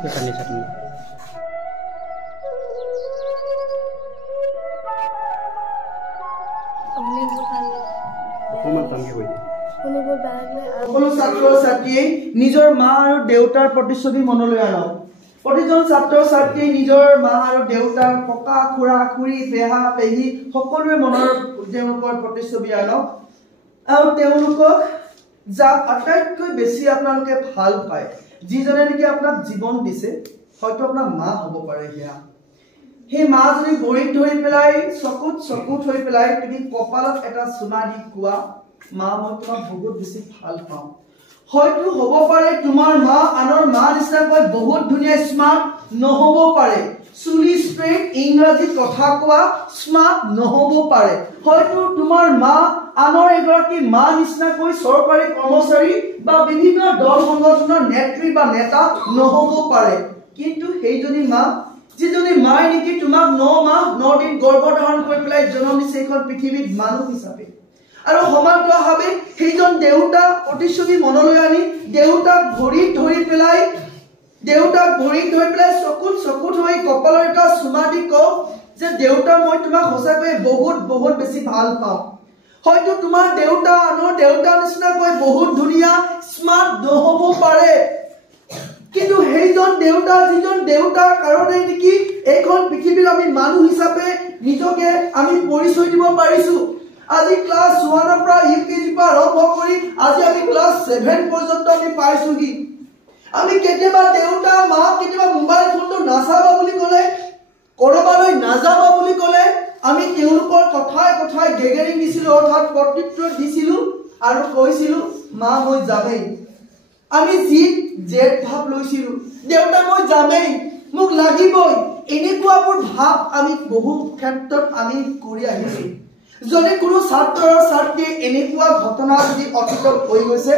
সকলো ছাত্ৰ ছাত্ৰীয়ে নিজৰ মা আৰু দেউতাৰ প্ৰতিচ্ছবি মনলৈ আনক প্ৰতিজন ছাত্ৰ ছাত্ৰীয়ে নিজৰ মা আৰু দেউতাৰ ককা খুৰা খুৰী পেহা পেহী সকলোৰে মনৰ তেওঁলোকৰ প্ৰতিচ্ছবি আনক আৰু তেওঁলোকক যাক আটাইতকৈ বেছি আপোনালোকে ভাল পায় যিজনে নেকি আপোনাক জীৱন দিছে হয়তো আপোনাৰ মা হ'ব পাৰে সেয়া সেই মা যদি ভৰিত ধৰি পেলাই চকুত হৈ পেলাই তুমি কপালত এটা চুমা দি কোৱা মা মই তোমাক বহুত বেছি ভাল পাওঁ হয়তো হ'ব পাৰে তোমাৰ মা আনৰ মা নিচিনাকৈ বহুত ধুনীয়া স্মাৰ্ট নহ'ব পাৰে চুলি ষ্ট্ৰেইট ইংৰাজীত কথা কোৱা স্মাৰ্ট নহ'ব পাৰে হয়তো তোমাৰ মা আনৰ এগৰাকী মা নিচিনাকৈ চৰকাৰী কৰ্মচাৰী বা বিভিন্ন দল সংগঠনৰ নেত্ৰী বা নেতা নহ'ব পাৰে কিন্তু সেইজনী মা যিজনী মায়ে নেকি তোমাক 9 মাহ 9 দিন গৰ্ভধাৰণ কৰি পেলাই জন্ম দিছে এইখন পৃথিৱীত মানুহ হিচাপে আৰু সমান্তৰালভাৱে সেইজন দেউতা প্ৰতিচ্ছবি মনলৈ আনি দেউতাক ভৰিত ধৰি পেলাই চকুত হৈ কপালৰ এটা চুমা দি কওঁ যে দেউতা মই তোমাক সঁচাকৈ বহুত বহুত বেছি ভাল পাওঁ হয়তো তোমাৰ দেউতা আনৰ দেউতাৰ নিচিনাকৈ বহুত ধুনীয়া স্মাৰ্ট নহ'ব পাৰে কিন্তু সেইজন দেউতা যিজন দেউতাৰ কাৰণে নেকি এইখন পৃথিৱীৰ আমি মানুহ হিচাপে নিজকে আমি পৰিচয় দিব পাৰিছো আজি ক্লাস 1 ৰ পৰা ইউকেজি পৰা আৰম্ভ কৰি আজি আমি ক্লাস 7 পৰ্যন্ত আমি পাইছোহি আমি কেতিয়াবা দেউতা মা কেতিয়াবা মোবাইল ফোনটো নাচাবা বুলি ক'লে কৰবালৈ নাযাবা বুলি ক'লে আমি তেওঁলোকৰ কথাই গেগেৰিং দিছিলো অৰ্থাৎ প্ৰত্যুত্তৰ দিছিলো আৰু কৈছিলো মা মই যামেই আমি জেদ ভাব লৈছিলো দেউতা মই যামেই মোক লাগিবই এনেকুৱাবোৰ ভাব আমি বহু ক্ষেত্ৰত আমি কৰি আহিছো যদি কোনো ছাত্ৰ ছাত্ৰী এনেকুৱা ঘটনা যদি অতীতত হৈ গৈছে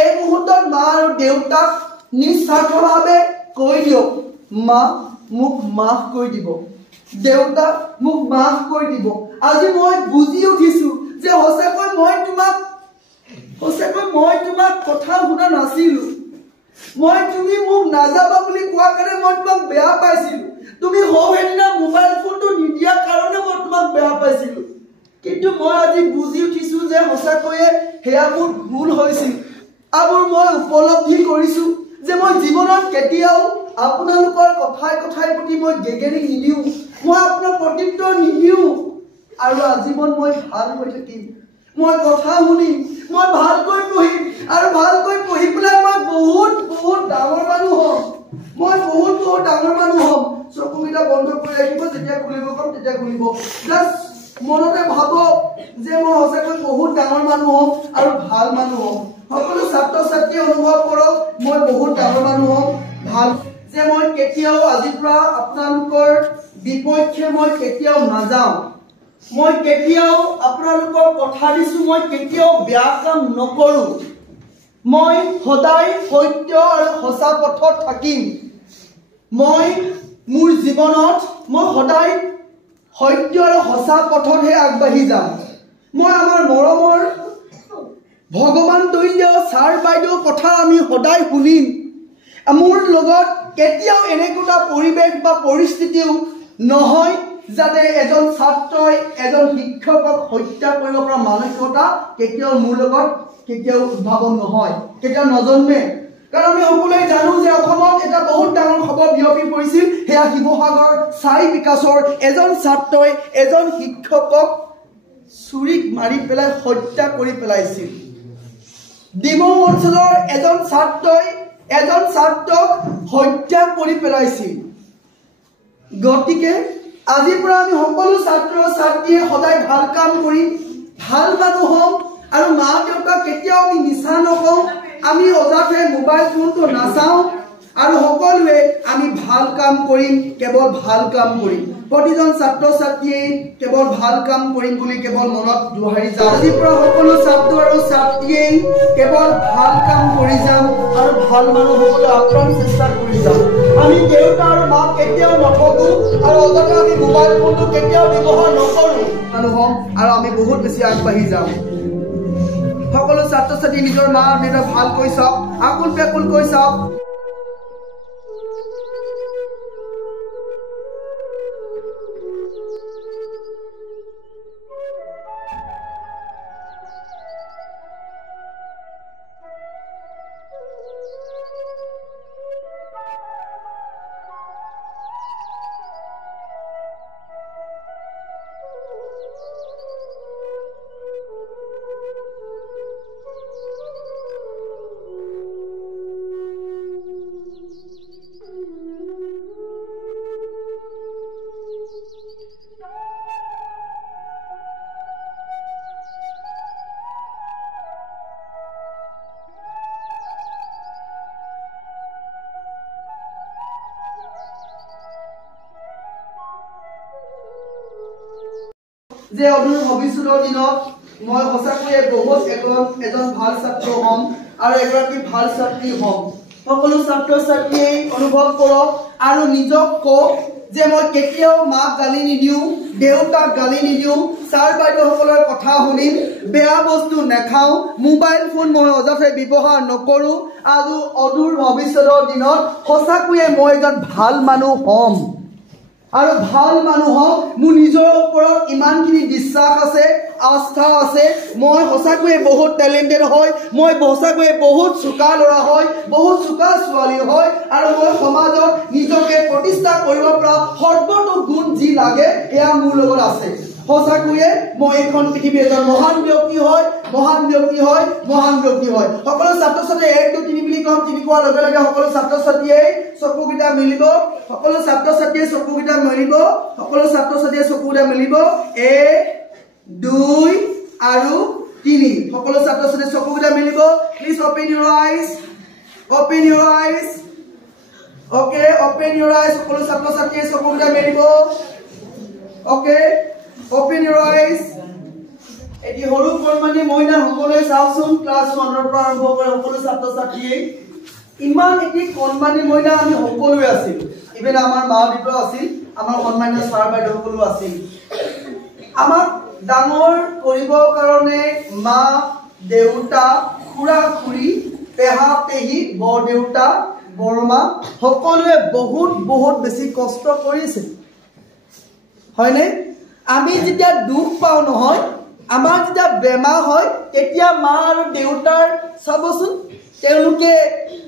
এই মুহূৰ্তত মা আৰু দেউতাক নিস্বাৰ্থভাৱে কৈ দিয়ক মা মোক মাফ কৰি দিব দেউতা মোক মাফ কৰি দিব আজি মই বুজি উঠিছো যে সঁচাকৈ মই তোমাক কথা শুনা নাছিলো মই তুমি মোক নাযাবা বুলি কোৱা কাৰণে মই তোমাক বেয়া পাইছিলো তুমি হেদিনা মোবাইল ফোনটো নিদিয়া কাৰণে মই তোমাক বেয়া পাইছিলো কিন্তু মই আজি বুজি উঠিছো যে সঁচাকৈয়ে হেয়া মোৰ ভুল হৈছিল আৰু মই উপলব্ধি কৰিছো যে মই জীৱনত কেতিয়াও আপোনালোকৰ কথাই প্ৰতি মই গেগেৰি নিদিও মই আপোনাৰ প্ৰতিত্তৰ নিদিও আৰু আজীৱন মই ভাল হৈ থাকিম মই কথা শুনিম মই ভালকৈ পঢ়িম আৰু ভালকৈ পঢ়ি পেলাই মই বহুত ডাঙৰ মানুহ হ'ম মই বহুত ডাঙৰ মানুহ হ'ম চকুকেইটা বন্ধ কৰি ৰাখিব যেতিয়া খুলিব কম তেতিয়া খুলিব জাষ্ট মনতে ভাবক যে মই সঁচাকৈ বহুত ডাঙৰ মানুহ হ'ম আৰু ভাল মানুহ হ'ম সকলো ছাত্ৰ ছাত্ৰী অনুভৱ কৰক মই বহুত ডাঙৰ মানুহ হ'ম ভাল যে মই কেতিয়াও আজিৰ পৰা আপোনালোকৰ বিপক্ষে মই কেতিয়াও নাযাওঁ মই কেতিয়াও আপোনালোকৰ কথা দিছো মই কেতিয়াও বেয়া কাম নকৰো মই সদায় সত্য আৰু সঁচা পথত থাকিম মই মোৰ জীৱনত মই সদায় সত্য আৰু সঁচা পথতহে আগবাঢ়ি যাম মই আমাৰ মৰমৰ ভগৱান তুল্য ছাৰ বাইদেউ কথা আমি সদায় শুনিম মোৰ লগত কেতিয়াও এনেকুৱা পৰিৱেশ বা পৰিস্থিতিও নহয় যাতে এজন ছাত্ৰই এজন শিক্ষকক হত্যা কৰিব পৰা মানসিকতা কেতিয়াও মোৰ লগত কেতিয়াও উদ্ভাৱন নহয় কেতিয়াও নজন্মে কাৰণ আমি সকলোৱে জানো যে অসমত এটা বহুত ডাঙৰ খবৰ বিয়পি পৰিছিল হেয়া শিৱসাগৰ চাই বিকাশৰ এজন ছাত্ৰই এজন শিক্ষকক চুৰিক মাৰি পেলাই হত্যা কৰি পেলাইছিল ডিমৌ অঞ্চলৰ এজন ছাত্ৰক হত্যা কৰি পেলাইছিল গতিকে আজিৰ পৰা আমি সকলো ছাত্ৰ ছাত্ৰীয়ে সদায় ভাল কাম কৰি ভাল মানুহ হ'ম আৰু মা দেউতাক কেতিয়াও আমি মিছা নকওঁ আমি অযথে মোবাইল ফোনটো নাচাওঁ আৰু সকলোৱে আমি ভাল কাম কৰিম কেৱল ভাল কাম কৰিম প্ৰতিজন ছাত্ৰ ছাত্ৰীয়ে কেৱল ভাল কাম কৰিম বুলি কেৱল মনত দোহাৰি যাওঁ আজিৰ পৰা সকলো ছাত্ৰ আৰু ছাত্ৰীয়ে কেৱল ভাল কাম কৰি যাম আৰু ভাল মানুহ হ'বলৈ আপ্ৰাণ চেষ্টা কৰি যাম আমি দেউতা আৰু মাক কেতিয়াও নঠগো আৰু অযথে আমি মোবাইল ফোনটো কেতিয়াও ব্যৱহাৰ নকৰো মানুহ হ'ম আৰু আমি বহুত বেছি আগবাঢ়ি যাম সকলো ছাত্ৰ ছাত্ৰী নিজৰ মা দেউতাক ভালকৈ চাওক আকুল পেকুলকৈ চাওক যে অদূৰ ভৱিষ্যতৰ দিনত মই সঁচাকৈয়ে বহুত এজন ভাল ছাত্ৰ হ'ম আৰু এগৰাকী ভাল ছাত্ৰী হ'ম। সকলো ছাত্ৰ ছাত্ৰীয়ে অনুভৱ কৰক আৰু নিজক কওক যে মই কেতিয়াও মাক গালি নিদিওঁ, দেউতাক গালি নিদিওঁ, ছাৰ বাইদেউসকলৰ কথা শুনিম, বেয়া বস্তু নাখাওঁ, মোবাইল ফোন মই অযথে ব্যৱহাৰ নকৰোঁ আৰু অদূৰ ভৱিষ্যতৰ দিনত সঁচাকৈয়ে মই এজন ভাল মানুহ হ'ম। আৰু ভাল মানুহক মোৰ নিজৰ ওপৰত ইমানখিনি বিশ্বাস আছে, আস্থা আছে, মই সঁচাকৈয়ে বহুত টেলেণ্টেড হয়, মই সঁচাকৈয়ে বহুত চোকা ল'ৰা হয়, বহুত চোকা ছোৱালী হয় আৰু মই সমাজত নিজকে প্ৰতিষ্ঠা কৰিব পৰা সৰ্বতো গুণ যি লাগে এয়া মোৰ লগত আছে। সঁচাকৈয়ে মই এইখন পৃথিৱীৰ এজন মহান ব্যক্তি হয়, মহান ব্যক্তি হয়, মহান ব্যক্তি হয়। সকলো ছাত্ৰ ছাত্ৰী 1 2 3 বুলি কম, 3 কোৱাৰ লগে লগে সকলো ছাত্ৰ ছাত্ৰীয়ে চকুকেইটা মেলিব, সকলো ছাত্ৰ ছাত্ৰীয়ে চকুকেইটা মেলিব, সকলো ছাত্ৰ ছাত্ৰীয়ে চকুকেইটা মেলিব। 1 2 আৰু 3 সকলো ছাত্ৰ ছাত্ৰীয়ে চকুকেইটা মেলিব। Please open your eyes, open your eyes, okay, open your eyes, সকলো ছাত্ৰ ছাত্ৰীয়ে চকুকেইটা মেলিব। okay, open your eyes. এটি হৰু কৰ্মণি মইনা সকলোৱে চাওকচোন, ক্লাছ 1 ৰ পৰা আৰম্ভ কৰি সকলো ছাত্ৰ ছাত্ৰীয়ে ইমান এটি কৰ্মণি মইনা আমি সকলোৱে আছিল, ইভেন আমাৰ মা দেউতা আছিল, আমাৰ সন্মানীয় ছাৰ বাইদেউ সকলো আছিল। আমাক ডাঙৰ কৰিবৰ কাৰণে মা দেউতা, খুৰা খুৰী, পেহা পেহী, বৰ দেউতা, বৰমা সকলোৱে বহুত বহুত বেছি কষ্ট কৰিছে, হয়নে? আমি যেতিয়া দুখ পাওঁ নহয়, আমাৰ যেতিয়া বেমাৰ হয়, তেতিয়া মা আৰু দেউতাৰ চাবচোন তেওঁলোকে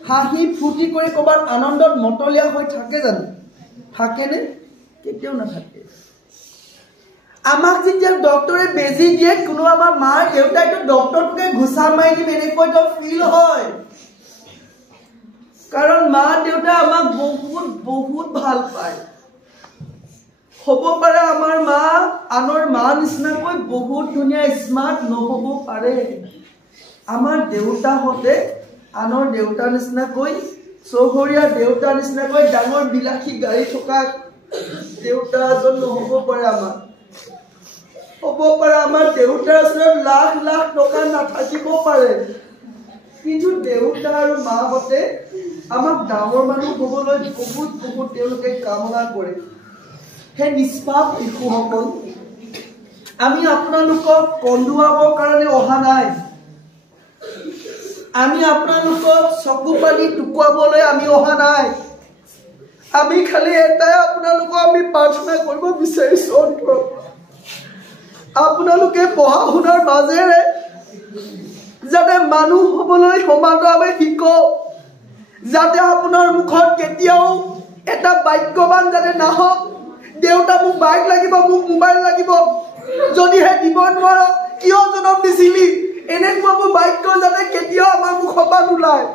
হাঁহি ফূৰ্তি কৰি ক'ৰবাত আনন্দত মতলীয়া হৈ থাকে জানো? থাকেনে? কেতিয়াও নাথাকে। আমাক যেতিয়া ডক্টৰে বেজি দিয়ে, কোনো আমাৰ মা দেউতাইতো ডক্টৰটোকে ঘুচা মাৰি দিম এনেকৈ এটা ফিল হয়, কাৰণ মা দেউতাই আমাক বহুত বহুত ভাল পায়। হ'ব পাৰে আমাৰ মা আনৰ মা নিচিনাকৈ বহুত ধুনীয়া স্মাৰ্ট নহ'ব পাৰে, আমাৰ দেউতাহঁতে আনৰ দেউতাৰ নিচিনাকৈ, চহৰীয়া দেউতাৰ নিচিনাকৈ ডাঙৰ বিলাসী গাড়ী থকা দেউতা এজন নহ'ব পাৰে। আমাৰ হ'ব পাৰে আমাৰ দেউতাৰ ওচৰত লাখ লাখ টকা নাথাকিব পাৰে, কিন্তু দেউতা আৰু মাহঁতে আমাক ডাঙৰ মানুহ হ'বলৈ বহুত বহুত তেওঁলোকে কামনা কৰে। সেই নিষ্পাপ শিশুসকল, আমি আপোনালোকক কন্দুৱাবৰ কাৰণে অহা নাই, আমি আপোনালোকক চকু পানী টুকুৱাবলৈ আমি অহা নাই, আমি খালি এটাই আপোনালোকক আমি প্ৰাৰ্থনা কৰিব বিচাৰিছো অন্তৰত, আপোনালোকে পঢ়া শুনাৰ মাজেৰে যাতে মানুহ হ'বলৈ সমানভাৱে শিকক, যাতে আপোনাৰ মুখত কেতিয়াও এটা বাক্যবান যাতে নাহক, দেউতা মোক বাইক লাগিব, মোক মোবাইল লাগিব, যদিহে দিব নোৱাৰ কিয় জনম দিছিলি, এনেকুৱা মোৰ বাক্য যাতে কেতিয়াও আমাৰ মুখৰ পৰা নোলায়,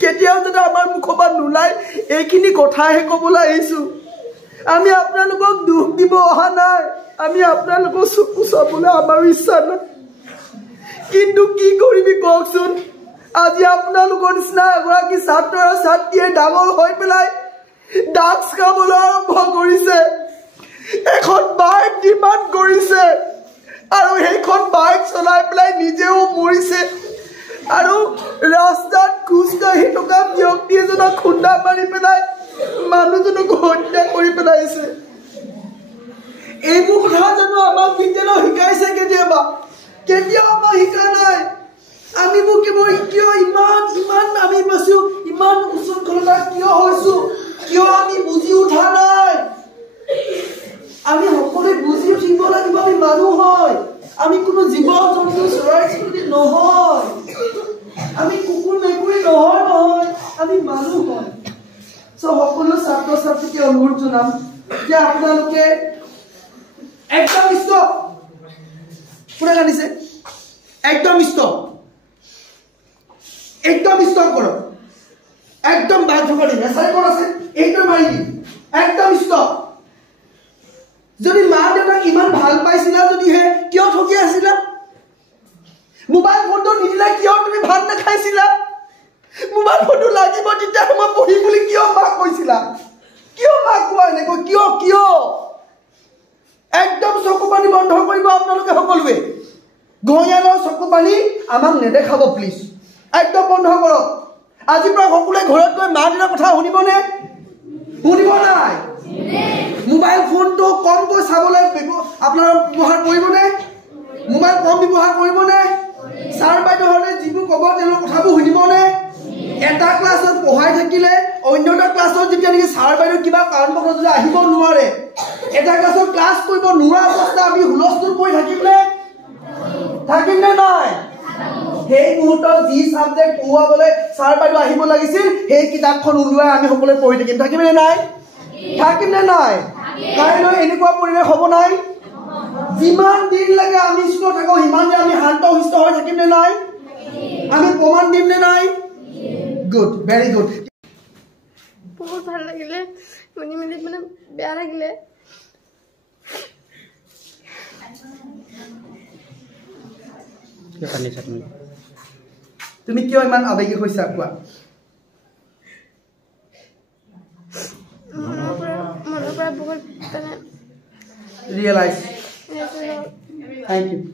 কেতিয়াও যাতে আমাৰ মুখৰ পৰা নোলায়, এইখিনি কথাহে ক'বলৈ আহিছোঁ। আমি আপোনালোকক দুখ দিব অহা নাই, আমি আপোনালোকক চকু চাবলৈ আমাৰো ইচ্ছা নাই, কিন্তু কি কৰিবি কওকচোন? আজি আপোনালোকৰ নিচিনা এগৰাকী ছাত্ৰ আৰু ছাত্ৰীয়ে ডাঙৰ হৈ পেলাই ড্ৰাগছ খাবলৈ আৰম্ভ কৰিছে, এখন বাইক ডিমাণ্ড কৰিছে আৰু সেইখন বাইক চলাই পেলাই নিজেও মৰিছে, আৰু ৰাস্তাত খোজকাঢ়ি থকা ব্যক্তি এজনক খুন্দা মাৰি পেলাই মানুহজনক হত্যা কৰি পেলাইছে। এইবোৰ কথা জানো আমাক বিদ্যালয় শিকাইছে কেতিয়াবা? কেতিয়াও আমাক শিকা নাই। আমি কিয় ইমান ইমান আমি পাইছো, ইমান উচ্ছৃংখলতা কিয় হৈছো, কিয় আমি বুজি উঠা নাই? আমি সকলোৱে বুজি উঠিব লাগিব, আমি মানুহ হয়, আমি কোনো জীৱ জন্তু চৰাই চিৰিকটি নহয়, আমি কুকুৰ মেকুৰী নহয়, আমি মানুহ হয়। সকলো ছাত্ৰ ছাত্ৰীকে অনুৰোধ জনাম যে আপোনালোকে একদম ষ্টপ, কোনে জানিছে, একদম ষ্টপ, একদম ষ্টপ কৰক, একদম বাদ থকা দিন এচাই ক'ত আছে এইটো মাৰি দিম, একদম ষ্টপ। যদি মা দেউতাক ইমান ভাল পাইছিলা যদিহে কিয় ঠকি আছিলা? মোবাইল ফোনটো নিদিলে কিয় তুমি ভাত নাখাইছিলা? মোবাইল ফোনটো লাগিব তেতিয়া মই পঢ়িম বুলি কিয় মাক কৈছিলা? কিয় মাক কোৱা এনেকৈ? কিয় কিয় একদম চকু পানী বন্ধ কৰিব আপোনালোকে সকলোৱে গহীয়ালৰ চকু পানী আমাক নেদেখাব প্লিজ একদম বন্ধ কৰক আজিৰ পৰা সকলোৱে ঘৰত গৈ মা দেউতাৰ কথা শুনিবনে শুনিব নাই মোবাইল ফোনটো কমকৈ চাবলৈ আপোনাৰ ব্যৱহাৰ কৰিবনে মোবাইল কম ব্যৱহাৰ কৰিবনে ছাৰ বাইদেউহঁতে যিবোৰ ক'ব তেওঁলোকৰ কথাবোৰ শুনিবনে এটা ক্লাছত পঢ়াই থাকিলে অন্য এটা ক্লাছত যেতিয়া নেকি ছাৰ বাইদেউ কিবা কাৰণবশতঃ যদি আহিব নোৱাৰে এটা ক্লাছত ক্লাছ কৰিব নোৱাৰা অৱস্থা আমি হুলস্থুল কৰি থাকিম নে নাই সেই মুহূৰ্তত যি ছাবজেক্ট পঢ়ুৱাবলৈ ছাৰ বাইদেউ আহিব লাগিছিল সেই কিতাপখন ওলোৱাই আমি সকলোৱে পঢ়ি থাকিম নে নাই কাইলৈ এনেকুৱা পৰিৱেশ হ'ব নাই যিমান দিন লাগে আমি স্কুলত থাকোঁ সিমান দিন আমি শান্ত সুস্থ হৈ থাকিম নে নাই আমি প্ৰমাণ দিম নে নাই গুড ভেৰি গুড বহুত ভাল লাগিলে মানে বেয়া লাগিলে তুমি কিয় ইমান আৱেগিক হৈছা কোৱা মনৰ পৰা বহুত realise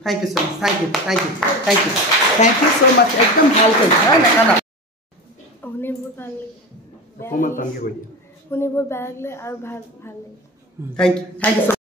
Thank you so much. Thank you so much. একদম ভাল কৈছা নাকানা শুনি বহুত ভাল লাগিলে অকমান টানকে কৈ দিয়া শুনি বহুত বেয়া লাগিলে আৰু ভাল লাগিলে Thank you so much.